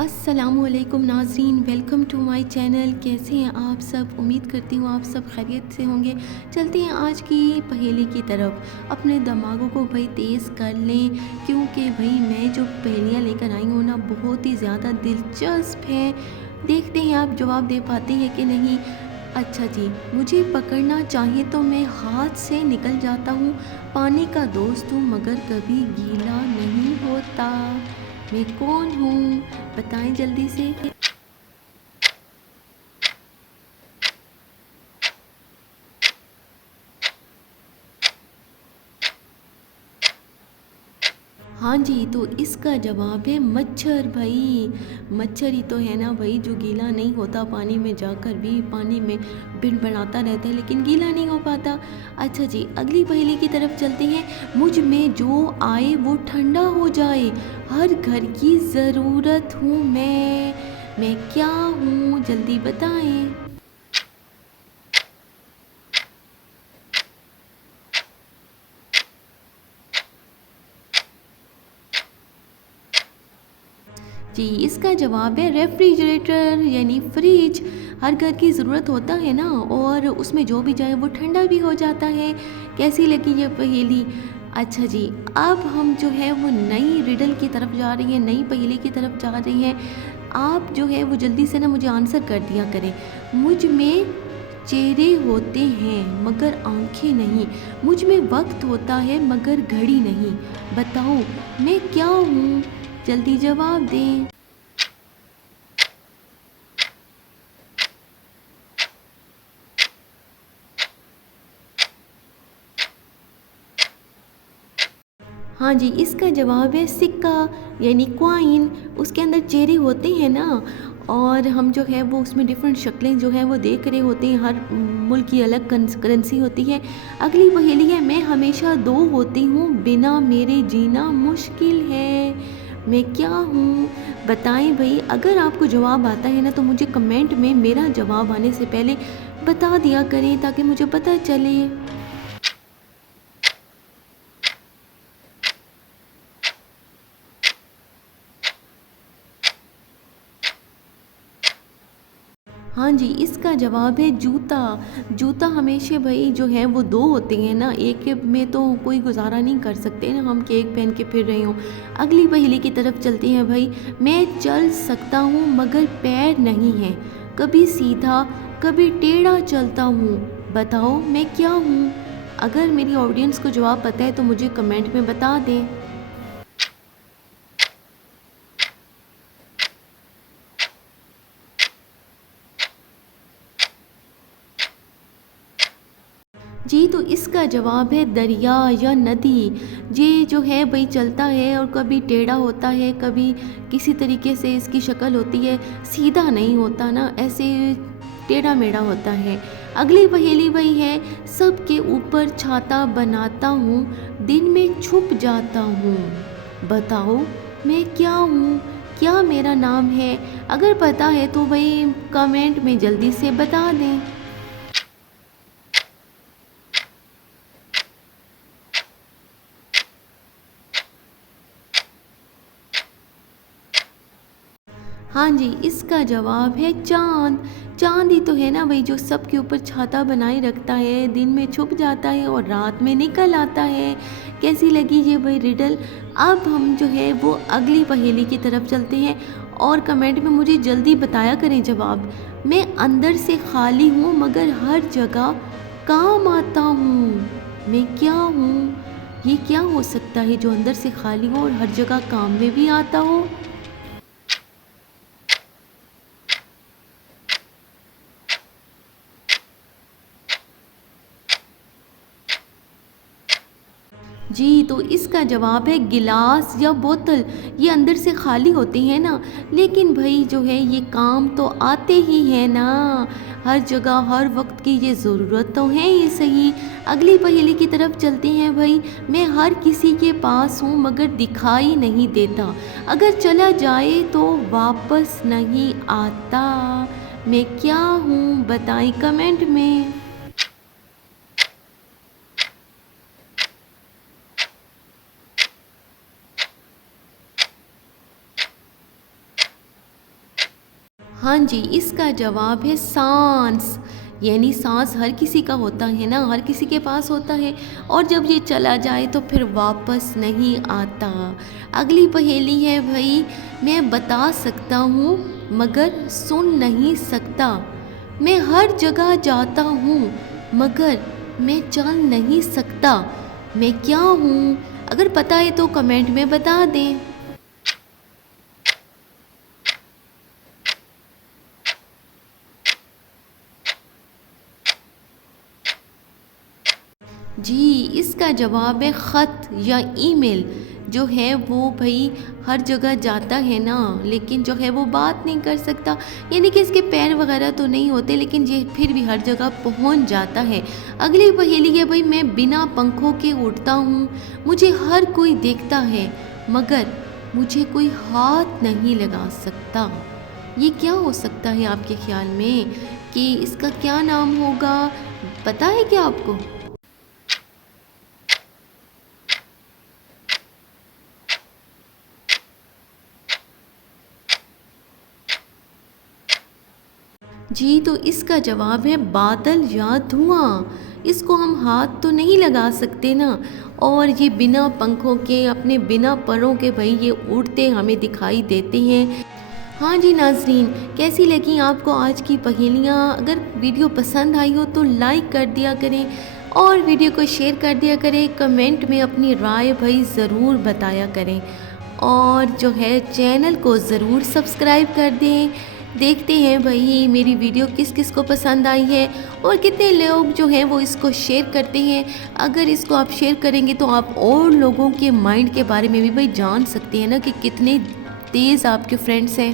अस्सलामुअलैकुम नाज़रीन, welcome to my channel. कैसे हैं आप सब? उम्मीद करती हूँ आप सब खैरियत से होंगे। चलते हैं आज की पहेली की तरफ। अपने दिमागों को भाई तेज़ कर लें, क्योंकि भाई मैं जो पहेलियाँ लेकर आई हूँ ना, बहुत ही ज़्यादा दिलचस्प है। देखते हैं आप जवाब दे पाते हैं कि नहीं। अच्छा जी, मुझे पकड़ना चाहे तो मैं हाथ से निकल जाता हूँ। पानी का दोस्त हूँ मगर कभी गीला नहीं होता। मैं कौन हूँ? बताएं जल्दी से। हाँ जी, तो इसका जवाब है मच्छर भाई। मच्छर ही तो है ना भाई, जो गीला नहीं होता, पानी में जाकर भी पानी में भिनभिनाता रहता है लेकिन गीला नहीं हो पाता। अच्छा जी, अगली पहेली की तरफ चलते हैं। मुझ में जो आए वो ठंडा हो जाए, हर घर की ज़रूरत हूँ मैं क्या हूँ? जल्दी बताएं। जी, इसका जवाब है रेफ्रिजरेटर यानी फ्रिज। हर घर की ज़रूरत होता है ना, और उसमें जो भी जाए वो ठंडा भी हो जाता है। कैसी लगी ये पहेली? अच्छा जी, अब हम जो है वो नई रिडल की तरफ जा रही हैं, नई पहेली की तरफ जा रही हैं। आप जो है वो जल्दी से ना मुझे आंसर कर दिया करें। मुझ में चेहरे होते हैं मगर आंखें नहीं, मुझ में वक्त होता है मगर घड़ी नहीं। बताओ मैं क्या हूँ? जल्दी जवाब दें। हाँ जी, इसका जवाब है सिक्का यानी कॉइन। उसके अंदर चेहरे होते हैं ना, और हम जो है वो उसमें डिफरेंट शक्लें जो है वो देख रहे होते हैं। हर मुल्क की अलग करेंसी होती है। अगली पहेली है, मैं हमेशा दो होती हूँ, बिना मेरे जीना मुश्किल है। मैं क्या हूँ? बताएं भाई। अगर आपको जवाब आता है ना तो मुझे कमेंट में मेरा जवाब आने से पहले बता दिया करें, ताकि मुझे पता चले। हाँ जी, इसका जवाब है जूता। जूता हमेशा भाई जो है वो दो होते हैं ना, एक के में तो कोई गुजारा नहीं कर सकते ना हम कि एक पहन के फिर रहे हों। अगली पहेली की तरफ चलते हैं भाई। मैं चल सकता हूँ मगर पैर नहीं है, कभी सीधा कभी टेढ़ा चलता हूँ। बताओ मैं क्या हूँ? अगर मेरी ऑडियंस को जवाब पता है तो मुझे कमेंट में बता दें। जी, तो इसका जवाब है दरिया या नदी। ये जो है भाई चलता है और कभी टेढ़ा होता है, कभी किसी तरीके से इसकी शक्ल होती है, सीधा नहीं होता ना, ऐसे टेढ़ा मेढ़ा होता है। अगली पहेली वही है, सबके ऊपर छाता बनाता हूँ, दिन में छुप जाता हूँ। बताओ मैं क्या हूँ? क्या मेरा नाम है? अगर पता है तो भाई कमेंट में जल्दी से बता दें। हाँ जी, इसका जवाब है चाँद। चाँद ही तो है ना भाई, जो सबके ऊपर छाता बनाए रखता है, दिन में छुप जाता है और रात में निकल आता है। कैसी लगी ये भाई रिडल? अब हम जो है वो अगली पहेली की तरफ चलते हैं, और कमेंट में मुझे जल्दी बताया करें जवाब। मैं अंदर से खाली हूँ मगर हर जगह काम आता हूँ। मैं क्या हूँ? ये क्या हो सकता है जो अंदर से खाली हो और हर जगह काम में भी आता हो? जी, तो इसका जवाब है गिलास या बोतल। ये अंदर से खाली होती है ना, लेकिन भाई जो है ये काम तो आते ही है ना। हर जगह हर वक्त की ये ज़रूरत तो है ही सही। अगली पहेली की तरफ चलते हैं भाई। मैं हर किसी के पास हूँ मगर दिखाई नहीं देता, अगर चला जाए तो वापस नहीं आता। मैं क्या हूँ? बताएं कमेंट में। हाँ जी, इसका जवाब है सांस। यानी सांस हर किसी का होता है ना, हर किसी के पास होता है और जब ये चला जाए तो फिर वापस नहीं आता। अगली पहेली है भाई, मैं बता सकता हूँ मगर सुन नहीं सकता। मैं हर जगह जाता हूँ मगर मैं चल नहीं सकता। मैं क्या हूँ? अगर पता है तो कमेंट में बता दें। जी, इसका जवाब है ख़त या ईमेल। जो है वो भई हर जगह जाता है ना, लेकिन जो है वो बात नहीं कर सकता। यानी कि इसके पैर वग़ैरह तो नहीं होते, लेकिन ये फिर भी हर जगह पहुंच जाता है। अगली पहेली है भाई, मैं बिना पंखों के उड़ता हूँ, मुझे हर कोई देखता है, मगर मुझे कोई हाथ नहीं लगा सकता। ये क्या हो सकता है आपके ख़्याल में? कि इसका क्या नाम होगा? पता है क्या आपको? जी, तो इसका जवाब है बादल या धुआं। इसको हम हाथ तो नहीं लगा सकते ना, और ये बिना पंखों के, अपने बिना परों के भाई ये उड़ते हमें दिखाई देते हैं। हाँ जी नाज़रीन, कैसी लगी आपको आज की पहेलियाँ? अगर वीडियो पसंद आई हो तो लाइक कर दिया करें और वीडियो को शेयर कर दिया करें। कमेंट में अपनी राय भाई ज़रूर बताया करें और जो है चैनल को ज़रूर सब्सक्राइब कर दें। देखते हैं भाई मेरी वीडियो किस किस को पसंद आई है और कितने लोग जो हैं वो इसको शेयर करते हैं। अगर इसको आप शेयर करेंगे तो आप और लोगों के माइंड के बारे में भी भाई जान सकते हैं ना, कि कितने तेज़ आपके फ्रेंड्स हैं।